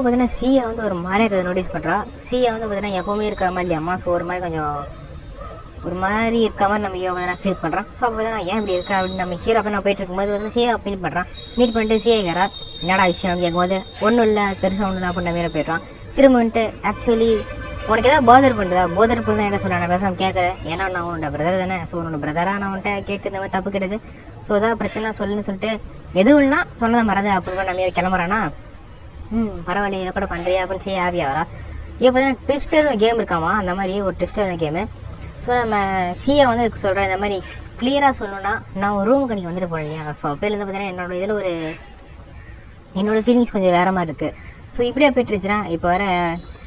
பார்த்தீங்கன்னா சியை வந்து ஒரு மாதிரி நோட்டீஸ் பண்ணுறா. சியை வந்து பார்த்தீங்கன்னா எப்போவுமே இருக்கிற மாதிரி இல்லையாம்மா. ஸோ ஒரு மாதிரி கொஞ்சம் ஒரு மாதிரி இருக்க மாதிரி நம்ம ஹீரோ வந்து ஃபீல் பண்ணுறான். ஸோ அப்போ தான் ஏன் இப்படி இருக்கா அப்படின்னு நம்ம ஹீரோ அப்போ நான் போயிட்டு இருக்கும்போது வந்து சிஏ மீட் பண்ணுறான். மீட் பண்ணிட்டு சிஏ கேட்குறா என்னடா விஷயம் அப்படின்னு கேட்கும்போது ஒன்றும் இல்லை பெருசாக ஒன்றும் இல்லை அப்படின்ற மாரி போய்ட்றான். திரும்ப வந்துட்டு ஆக்சுவலி உனக்கு எதாவது போதர் பண்ணுறதா என்ன சொல்கிறேன் நான் பேசாமல் கேட்குறேன். ஏன்னா நான் உன்னோட பிரதர் தானே. ஸோ உன்னோட பிரதராக நான் வந்துட்டு கேட்குற மாதிரி தப்பு கிடையாது. ஸோ ஏதாவது பிரச்சனை சொல்லுன்னு சொல்லிட்டு எதுவும் இல்லைனா சொன்னதை மறந்து அப்படின்னு நம்ம மாரி கிளம்புறானா. பரவாயில்ல இதை கூட பண்ணுறியா அப்படின்னு செய்ய ஹாப்பி ஆகிறா. இப்போ பார்த்தீங்கன்னா ட்விஸ்டர்னு கேம் இருக்காமா. அந்த மாதிரி ஒரு ட்விஸ்டர்னு கேமு. ஸோ நம்ம சியை வந்து சொல்கிறேன் இந்த மாதிரி கிளியராக சொல்லணுன்னா நான் ஒரு ரூமுக்கு நீங்கள் வந்துட்டு போனேன் இல்லையா. ஸோ அப்போலேருந்து பார்த்தீங்கன்னா என்னோட இதில் என்னோடய ஃபீலிங்ஸ் கொஞ்சம் வேறு மாதிரி இருக்குது. ஸோ இப்படியே போய்ட்டு இருந்துச்சுன்னா இப்போ வர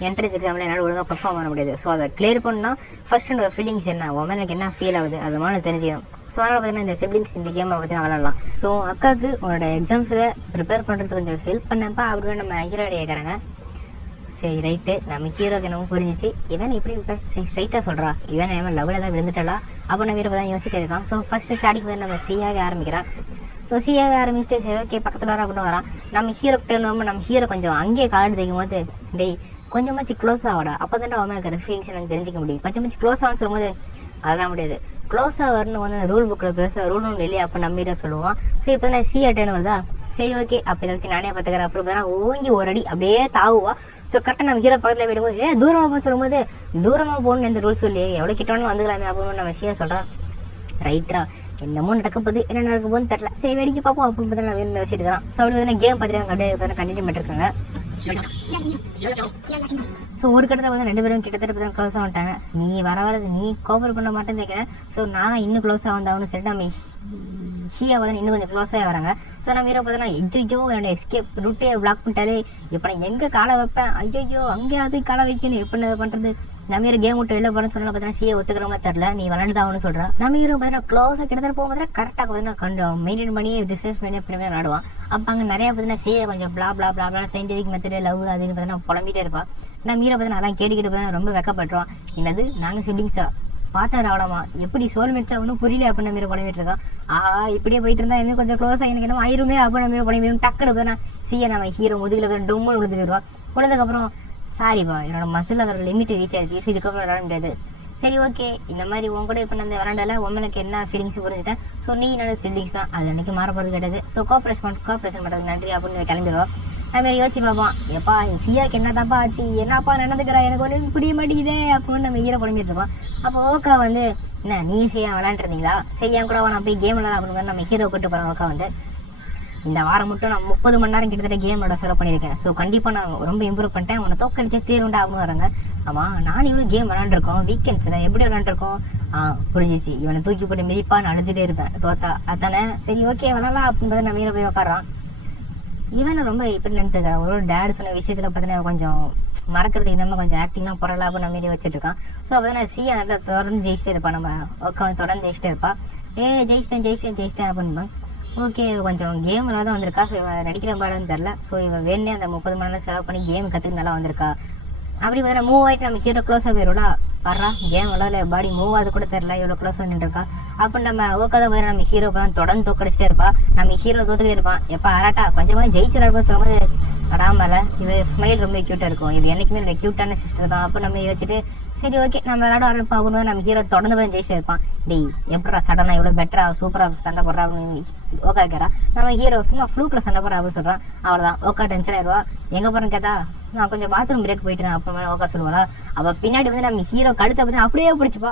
என்ட்ரன்ஸ் எக்ஸாமில் என்னால் ஒழுங்காக பர்ஃபார்ம் பண்ண முடியாது. ஸோ அதை கிளியர் பண்ணால் ஃபஸ்ட் என்னோட ஃபீலிங்ஸ் என்ன எனக்கு என்ன ஃபீல் ஆகுது அது மாதிரி தெரிஞ்சுக்கணும். ஸோ அதனால் பார்த்தீங்கன்னா இந்த சிப்ளிங்ஸ் இந்த கேமை பார்த்தீங்கன்னா விளாட்லாம். ஸோ அக்காவுக்கு உன்னோட எக்ஸாம்ஸில் ப்ரிப்பேர் பண்ணுறதுக்கு கொஞ்சம் ஹெல்ப் பண்ணப்பா அப்படின்னு நம்ம ஹீரோ கேட்குறாங்க. சரி ரைட்டு நம்ம ஹீரோக்கு என்னமோ புரிஞ்சிச்சு. இவன் இப்படி ஸ்ட்ரைட்டாக சொல்கிறா இவன் அவன் லெவலில் தான் விழுந்துட்டா அப்போ நம்ம ஹீரோ தான் யோசிச்சுட்டு இருக்கான். ஸோ ஃபஸ்ட்டு ஸ்டார்டிங் வந்து நம்ம சியாவே ஆரம்பிக்கிறான். ஸோ சியாவே ஆரம்பிச்சுட்டு சரி ஓகே பக்கத்தில் வர அப்படின்னு வரான். நம்ம ஹீரோ டேர்ன் நம்ம ஹீரோ கொஞ்சம் அங்கேயே காடு தைக்கும் போது டேய் கொஞ்சமாச்சு க்ளோஸ் ஆகடா அப்போ தான் அவன் எனக்கு ஃபீலிங்ஸ் எனக்கு தெரிஞ்சிக்க முடியும். கொஞ்சமாச்சு க்ளோஸ் ஆகுன்னு சொல்லும்போது அதெல்லாம் முடியாது. க்ளோஸாக வரணும் வந்து ரூல் புக்கில் பேச ரூல் ஒன்று இல்லையா அப்போ நம்ம ஹீரோ சொல்லுவான். ஸோ இப்போ நான் சியா டேர்ன் வருதா சரி ஓகே அப்போ இதெல்லாம் நானே பார்த்துக்கிறேன். அப்புறம் பார்த்தா ஓங்கி ஒரு அடி அப்படியே தாவுவா. ஸோ கரெக்டாக நம்ம ஹீரோ பக்கத்தில் போயிடும்போது தூரமாக போகணும்னு சொல்லும்போது தூரமாக போகணுன்னு எந்த ரூல் சொல்லி எவ்வளோ கிட்டோன்னு வந்துக்கலாமே அப்படின்னு நம்ம சியா சொல்கிறான். ரைட்ரா என்னமோ நடக்க போகுது என்ன நடக்க போகுதுன்னு தெரியல சரி வேடிக்கை பார்ப்போம் அப்படின்னு பார்த்தா நான் வேணும் வச்சுருக்கான். ஸோ அப்படி வந்து கேம் பார்த்துட்டு அப்படியே கண்டினியூ பண்ணிருக்காங்க. ஸோ ஒரு கட்டத்தில் வந்து 2 பேரும் கிட்டத்தட்ட பார்த்தா க்ளோஸாக வந்துட்டாங்க. நீ வரது நீ கோஆபரேட் பண்ண மாட்டேன்னு கேட்குறேன். ஸோ நானும் இன்னும் க்ளோஸாக வந்தாகனு சொல்லிட்டு நம்ம ஹீரோ வந்து இன்னும் கொஞ்சம் க்ளோஸாக வராங்க. ஸோ நம்ம ஹீரோ பார்த்தோன்னா ஐயோ என்னோட எஸ்கேப் ரூட்டே பிளாக் பண்ணிட்டாலே இப்போ நான் எங்கே காலை வைப்பேன் ஐயோ அங்கேயாவது காலை வைக்கணும் எப்படி பண்ணுறது. நம்ம ஹீரோ கேம் விட்டு வெளில போகிறேன்னு சொன்னால் பார்த்தீங்கன்னா சிஏ ஒத்துக்கிற மாதிரி தெரில நீ விளாண்டுதாகனு சொல்கிறான். நம்ம ஹீரோ பார்த்தீங்கன்னா க்ளோஸாக கிட்டத்தட்ட போகும்போது கரெக்டாக பார்த்தீங்கன்னா கொஞ்சம் மெயின்டைன் பண்ணி டிஸ்டன்ஸ் பண்ணி எப்படி விளாடுவான். அப்போ அங்கே நிறையா பார்த்தீங்கன்னா சிஏ கொஞ்சம் பிளா சயின்டிஃபிக் மெத்தடு லவ் அதுன்னு பார்த்தீங்கன்னா புலம்பிட்டே இருப்பான். நம்ம ஹீரோ பார்த்தீங்கன்னா அதெல்லாம் கேட்டுக்கிட்டு பார்த்தீங்கன்னா ரொம்ப வெக்கப்படுறோம். என்னது நாங்கள் சிப்ளிங்ஸா பார்ட்னர் ஆகலாமா எப்படி சோல்மேட்ஸா ஒன்றும் புரியல அப்படின்னு நம்ம குழம்பிட்டு இருக்கான். இப்படியே போயிட்டு இருந்தா இன்னும் கொஞ்சம் க்ளோஸாக எனக்கு என்ன ஆயிருமே அப்படின்னு நம்ம குழம்பிடும். டக்குனு போனா சிஏ நம்ம ஹீரோ முதுகில் டொம்முன்னு விழுந்து போயிடுவான். விழுந்ததுக்கப்புறம் சாரிப்பா என்னோட மசில் அதோட லிமிட் ரீச் ஆயிடுச்சு ஸோ இதுக்கப்புறம் விளாட முடியாது. சரி ஓகே இந்த மாதிரி உன் கூட இப்போ அந்த விளாண்டால உங்களுக்கு என்ன ஃபீலிங்ஸ் புரிஞ்சுட்டேன். ஸோ நீ என்னோட சிப்ளிங்ஸ் தான் அது அன்றைக்கி மாற போகிறது கிடையாது. ஸோ கோஆப்ரேஷன் பண்ணுறதுக்கு நன்றி அப்படின்னு கிளம்பிடுவோம். அதுமாதிரி யோசிச்சு பார்ப்போம் எப்பா சியாக்கு என்ன தப்பா ஆச்சு என்னப்பா நடந்துக்கிறா எனக்கு ஒன்றும் புரிய மாட்டேங்குதே அப்படின்னு நம்ம ஹீரோ குழம்பிட்டு இருப்போம். அப்போ ஓக்கா வந்து என்ன நீ செய்ய விளாண்டுருந்தீங்களா சரி என் கூட நான் போய் கேம் விளாட அப்படின்னு நம்ம ஹீரோ கூட்டு போகிறேன். ஓக்கா வந்து இந்த வாரம் மட்டும் நான் 30 மணி நேரம் கிட்டத்தட்ட கேம் விளாட செலவு பண்ணியிருக்கேன். ஸோ கண்டிப்பாக நான் ரொம்ப இம்ப்ரூவ் பண்ணிட்டேன் உன்னை தோக்கடிச்சே தீருண்டா அப்படின்னு வராங்க. ஆமாம் நான் இவ்வளோ கேம் விளாண்டுருக்கோம் வீக்கெண்ட்ஸில் எப்படி விளாண்டுருக்கோம் புரிஞ்சிச்சு இவனை தூக்கி போட்டு மிதிப்பா நான் அழுதுகிட்டே இருப்பேன் தோத்தா அதானே சரி ஓகே விளாட்லாம் அப்படின்னு நம்ம ஹீரோ போய் உட்காரான். இவனை ரொம்ப இப்படி நினைத்துக்கிறான் ஒரு டேட் சொன்ன விஷயத்தில் பார்த்தீங்கன்னா கொஞ்சம் மறக்கிறதுக்கு இந்த மாதிரி கொஞ்சம் ஆக்டிங்லாம் பொருளா அப்படின்னு நம்ம வச்சுட்டு இருக்கான். ஸோ அப்போ தான் சிஏ நல்லா தொடர்ந்து ஜெயிச்சிட்டே இருப்பான். நம்ம உட்காந்து தொடர்ந்து ஜெயிச்சிட்டே இருப்பான். ஜெயிச்சிட்டேன் அப்படின்னு ஓகே கொஞ்சம் கேம் நல்லா தான் வந்திருக்கா. ஸோ இவன் நடிக்கிற பாடன்னு தெரில. ஸோ இவன் வேணே அந்த 30 மணி நேரம் செலவு பண்ணி கேம் கற்றுக்கு நல்லா வந்திருக்கா. அப்படி பார்த்தீங்கன்னா மூவ் ஆகிட்டு நம்ம ஹீரோ க்ளோஸாக போயிடும்டா வர்றா கேம் விளாட பாடி மூவ் ஆகுது கூட தெரில இவ்வளோ க்ளோஸாக நின்றுருக்கா. அப்போ நம்ம ஓக்காத போய் நம்ம ஹீரோ தான் தொடர்ந்து தோக்கடிச்சிட்டே இருப்பா. நம்ம ஹீரோ தோத்துக்கிட்டே இருப்பான். எப்போ அராட்டா கொஞ்சமாக ஜெயிச்சிடாருப்பா சொல்லும்போது அடாமல இவ ஸ்மைல் ரொம்ப க்யூட்டாக இருக்கும் இது என்றைக்குமே என்னோட க்யூட்டான சிஸ்டர் தான். அப்போ நம்ம யோசிச்சுட்டு சரி ஓகே நம்ம விளாட ஆரம்பிப்பா அப்படின்னு நம்ம ஹீரோ தொடர்ந்து போய் ஜெயிச்சிட்டு இருப்பான். டேய் எப்படா சடனாக இவ்வளோ பெட்டரா சூப்பராக சண்டை போடுறா அப்படின்னு ஓக்கா கேட்குறா. நம்ம ஹீரோ சும்மா ஃப்ளூக்கில் சண்டை போடுறா அப்படின்னு சொல்கிறான். அவ்வளோதான் ஓக்கா டென்ஷன் ஆயிடுவா. எங்கே போகிறேன்னு கேட்டா நான் கொஞ்சம் பாத்ரூம் பிரேக் போயிட்டேன் அப்புறமா ஓக்கா சொல்லுவாளா. அவள் பின்னாடி வந்து நம்ம ஹீரோ கழுத்தை பற்றி அப்படியே பிடிச்சிப்பா.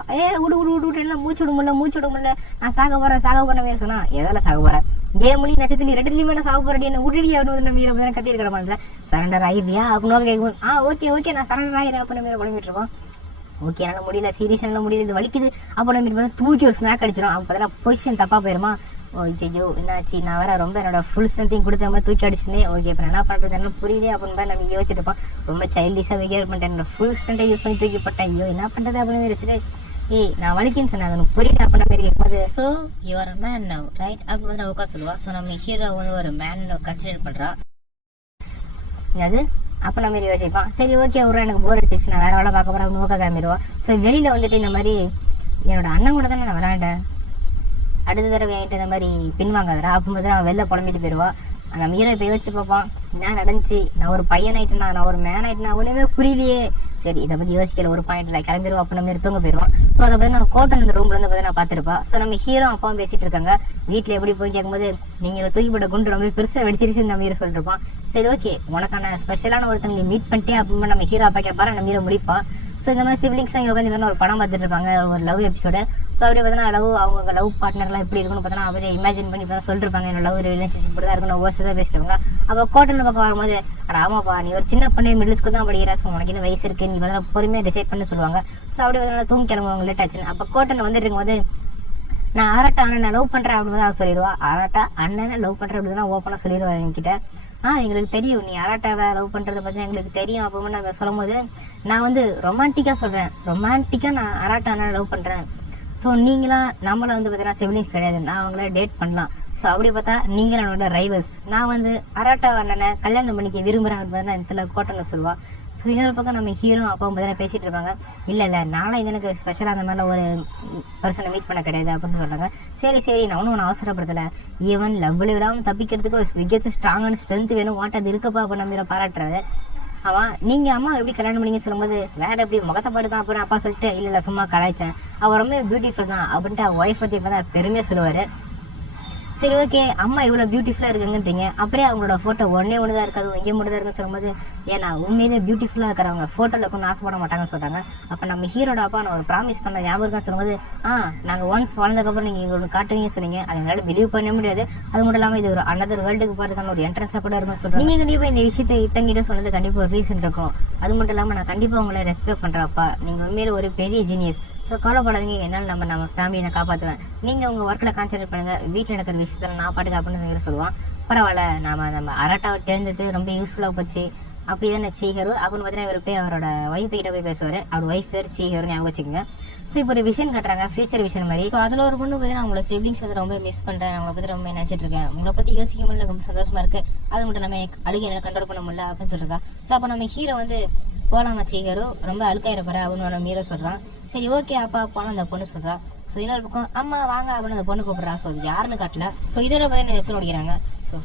விடு என்ன மூச்சு விட முடியல நான் சாக போகிறேன் மாரி சொன்னா எதால சாக போகிறேன் கேம் மணி நட்சத்திரம் 2 நான் சாக போகிறேன் என்ன உடனே அப்படின்னு நம்ம ஹீரோ தான் கத்தி இருக்கிற மாதிரி சரண்டர் ஆகிடுறியா அப்படின்னு கேட்கும். ஓகே நான் சரண்டர் ஆகிறேன் அப்படின்னு நம்ம குழம்பிட்டு இருக்கோம். ஓகே என்னால் முடியல சீரியஸ் என்னால் முடியல இது வலிக்குது அப்போ நம்ம தூக்கி ஒரு ஸ்மேக் அடிச்சிடும். அப்போ பார்த்தா பொசிஷன் தப்பாக போயிருமா. ஐயோ என்னாச்சு நான் வேற ரொம்ப என்னோட ஃபுல் ஸ்ட்ரென்த்தையும் கொடுத்த மாதிரி தூக்கி அடிச்சுனே ஓகே இப்போ என்ன பண்ணுறது என்ன புரியல அப்படின்னு நம்ம யோசிச்சிருப்போம். ரொம்ப சைல்டிஷாக பிஹேவ் பண்ணிட்டேன் என்னோட ஃபுல் ஸ்ட்ரென்த்தை யூஸ் பண்ணி தூக்கி போட்டேன். ஐயோ என்ன பண்ணுறது அப்படின்னு வச்சுட்டு நான் வலிக்குன்னு சொன்னேன் அது புரியல அப்படின்ற மாதிரி கேட்கும்போது so your man now right அப்படின்னு வந்து உட்கா சொல்லுவா. ஸோ நம்ம ஹீரோ வந்து ஒரு மேன் கன்சிடர் பண்ணுறா அது அப்போ நம்ம மாரி யோசிப்பான். சரி ஓகே ஒரு எனக்கு போர் அடிச்சிச்சு நான் வேறு வேலை பார்க்க போகிறேன் அப்படின்னு ஓக்கா கிளம்பிடுவோம். ஸோ வெளியில் வந்துட்டு இந்த மாதிரி என்னோட அண்ணன் கூட தானே நான் விளாண்டேன் அடுத்த தடவை என்கிட்ட இந்த மாதிரி பின்வாங்காதரா அப்போ வந்து அவன் வெளில புலம்பிட்டு போயிடுவா. நம்ம ஹீரோ இப்போ யோசிச்சு பார்ப்பான், என்ன நடந்துச்சு, நான் ஒரு பையன் ஆயிட்டேனா, நான் ஒரு மேன் ஆயிட்டேனா, ஒன்றுமே புரியலையே. சரி இதை பற்றி யோசிக்கல, ஒரு பாயிண்ட்ல கிளம்பிடுவோம், அப்போ நம்ம தூங்க போயிடுவோம். ஸோ அதை பற்றி நான் கோட்டன் இந்த ரூம்ல இருந்து பார்த்து நான் பார்த்துருப்பா. ஸோ நம்ம ஹீரோ அப்பாவும் பேசிட்டு இருக்காங்க. வீட்டில் எப்படி போய் கேட்கும்போது நீங்கள் தூக்கிப்பட்ட குண்டு ரொம்ப பெருசாக வெடிச்சிருச்சுன்னு நம்ம ஹீரோ சொல்லிருப்பான். சரி ஓகே, உனக்கான ஸ்பெஷலான ஒருத்தவங்க மீட் பண்ணிட்டே அப்படின்னு நம்ம ஹீரோ அப்பா கேட்பாரு, நம்ம ஹீரோ முடிப்பா. ஸோ இந்த மாதிரி சிப்ளிங்ஸ்லாம் இங்கே உட்காந்து ஒரு படம் பார்த்துட்டு இருப்பாங்க, ஒரு லவ் எபிசோடு. ஸோ அப்படியே பார்த்தீங்கன்னா அவங்க லவ் பார்ட்னர்லாம் எப்படி இருக்குன்னு பார்த்தோன்னா அப்படியே இமேஜின் பண்ணி பார்த்தா சொல்லிருப்பாங்க, என்னோட லவ் ரிலேஷன்ஷிப் இப்படி தான் இருக்கணும், ஓர்ஸ் தான் பேசிட்டுவாங்க. அப்போ கோட்டன் பக்கம் வரும்போது, ஆமாப்பா நீ ஒரு சின்ன பொண்ணு மிடில் ஸ்கூல் தான் படிக்கிற, ஸோ உனக்கு என்ன வயசு இருக்குது, நீ பார்த்தா பொறுமையாக டிசைட் பண்ணி சொல்லுவாங்க. ஸோ அப்படியே பார்த்தா தூங்கி கிளம்புவாங்க லேட் ஆச்சுன்னு. அப்போ கோட்டன் வந்துட்டு இருக்கும்போது, நான் ஆராட்டா அண்ணனை லவ் பண்ணுறேன் அப்படின்னு தான் சொல்லிடுவா. ஆராட்டா அண்ணனை லவ் பண்ணுறேன் அப்படின்னு தான் ஓப்பனாக சொல்லிடுவா என்கிட்ட. எங்களுக்கு தெரியும் நீ ஆராட்டாவை லவ் பண்ணுறதை பற்றி எங்களுக்கு தெரியும் அப்படின்னு நான் சொல்லும் போது, நான் வந்து ரொமான்டிக்காக சொல்கிறேன், ரொமான்டிக்காக நான் ஆராட்டா அண்ணனை லவ் பண்ணுறேன். ஸோ நீங்களாம் நம்மளை வந்து பார்த்தீங்கன்னா சிப்லிங்ஸ் கிடையாது, நான் அவங்கள டேட் பண்ணலாம். ஸோ அப்படி பார்த்தா நீங்களும் என்னோட ரைவல்ஸ், நான் வந்து ஆராட்டா அண்ணனை கல்யாணம் பண்ணிக்க விரும்புகிறேன் அப்படின்னு இடத்துல கோட்டனை சொல்லுவா. ஸோ இன்னொரு பக்கம் நம்ம ஹீரோ அப்பாவும் பார்த்தீங்கன்னா பேசிகிட்டு இருப்பாங்க. இல்லை நானும் இது எனக்கு ஸ்பெஷலாக அந்த மாதிரிலாம் ஒரு பர்சனை மீட் பண்ண கிடையாது அப்படின்னு சொல்கிறாங்க. சரி நான் ஒன்றும் அவசரப்படுத்தலை, ஈவன் லவ்வில் விடாமல் தப்பிக்கிறதுக்கு ஒரு பிக்கெஸ்ட் ஸ்ட்ராங்கான ஸ்ட்ரென்த் வேணும், வாட்ட அது இருக்கப்பா அப்படின்னு நம்ம பாராட்டுறாரு. நீங்கள் அம்மா எப்படி கல்யாணம் பண்ணிங்க சொல்லும்போது, வேற எப்படி முகத்தை பாட்டு தான் அப்படின்னு அப்பா சொல்லிட்டு, இல்லை சும்மா கலாய்ச்சேன், அவள் ரொம்ப பியூட்டிஃபுல் தான் அப்படின்ட்டு அவள் ஒய்ஃப் பற்றி இப்போ தான் பெருமையாக சொல்லுவார். சரி ஓகே, அம்மா இவ்வளோ பியூட்டிஃபுல்லாக இருக்குங்கன்றீங்க, அப்படியே அவங்களோட ஃபோட்டோ ஒன்றே ஒன்று தான் இருக்காது, இங்கே மட்டும் தான் இருக்குன்னு சொல்லும்போது, ஏன்னா உண்மையிலே பியூட்டிஃபுல்லாக இருக்கிறவங்க ஃபோட்டோவில் இருக்கணும்னு ஆசைப்பட மாட்டாங்கன்னு சொல்கிறாங்க. அப்போ நம்ம ஹீரோட அப்பா நான் ஒரு ப்ராமிஸ் பண்ண ஞாபகம் இருக்கான்னு சொல்லும்போது, நாங்கள் ஒன்ஸ் வாழ்ந்ததுக்கப்புறம் நீங்கள் எங்களுக்கு காட்டுவீங்கன்னு சொன்னீங்க, அது எங்களால் பிலீவ் பண்ண முடியாது, அது மட்டும் இல்லாமல் இது ஒரு அனதர் வேர்ல்டுக்கு போகிறதுக்கான ஒரு என்ட்ரன்ஸாக கூட இருக்குன்னு சொல்கிறேன். நீங்கள் கண்டிப்பாக இந்த விஷயத்தை இட்டங்கிட்ட சொன்னது கண்டிப்பாக ஒரு ரீசன் இருக்கும். அது மட்டும் இல்லாமல் நான் கண்டிப்பாக உங்களை ரெஸ்பெக்ட் பண்ணுறப்பா, நீங்கள் உண்மையில ஒரு பெரிய ஜீனியஸ். ஸோ கவலைப்படாதீங்க, என்னால் நம்ம ஃபேமிலியை நான் காப்பாற்றுவேன், நீங்கள் உங்கள் ஒர்க்கில் கான்சன்ட்ரேட் பண்ணுங்கள், வீட்டில் நடக்கிற விஷயத்தில் நான் பாட்டுக்கு அப்படின்னு சொல்லுவான். பரவாயில்ல, நம்ம அரட்டாவை தெரிஞ்சது ரொம்ப யூஸ்ஃபுல்லாக போச்சு அப்படி தானே சீஹரு அப்படின்னு பார்த்தீங்கன்னா இவர் போய் அவரோட ஒய்ஃப் கிட்ட போய் பேசுவார். அவரோட ஒய்ஃப் பேர் சீஹரு ஞாபகம் வச்சுக்கோங்க. ஸோ இப்போ ஒரு விஷன் கட்டுறாங்க, ஃபியூச்சர் விஷன் மாதிரி. ஸோ அதில் ஒரு பொண்ணு பார்த்தீங்கன்னா அவங்களோட சிப்லிங்ஸ் வந்து ரொம்ப மிஸ் பண்ணுறேன், அவங்கள பற்றி ரொம்ப நினச்சிட்டு இருக்கேன், உங்களை பற்றி யோசிக்க முடியல, ரொம்ப சந்தோஷமாக இருக்குது, அது மட்டும் நம்ம அழுகை என்னால் கண்ட்ரோல் பண்ண முடியல அப்படின்னு சொல்லிருக்கா. ஸோ அப்போ நம்ம ஹீரோ வந்து போகலாமா சீஹரு, ரொம்ப அழுக்காயிரப்பாரு அப்படின்னு நம்ம ஹீரோ சொல்கிறான். சரி ஓகே அப்பா போனால் அந்த பொண்ணு சொல்கிறா. ஸோ இன்னொரு பக்கம் அம்மா வாங்க அப்படின்னு அந்த பொண்ணு கூப்பிட்றா. ஸோ அது யாருன்னு காட்டல. ஸோ இதோட பார்த்தீங்கன்னா எபிசோட் முடிக்கிறாங்க. ஸோ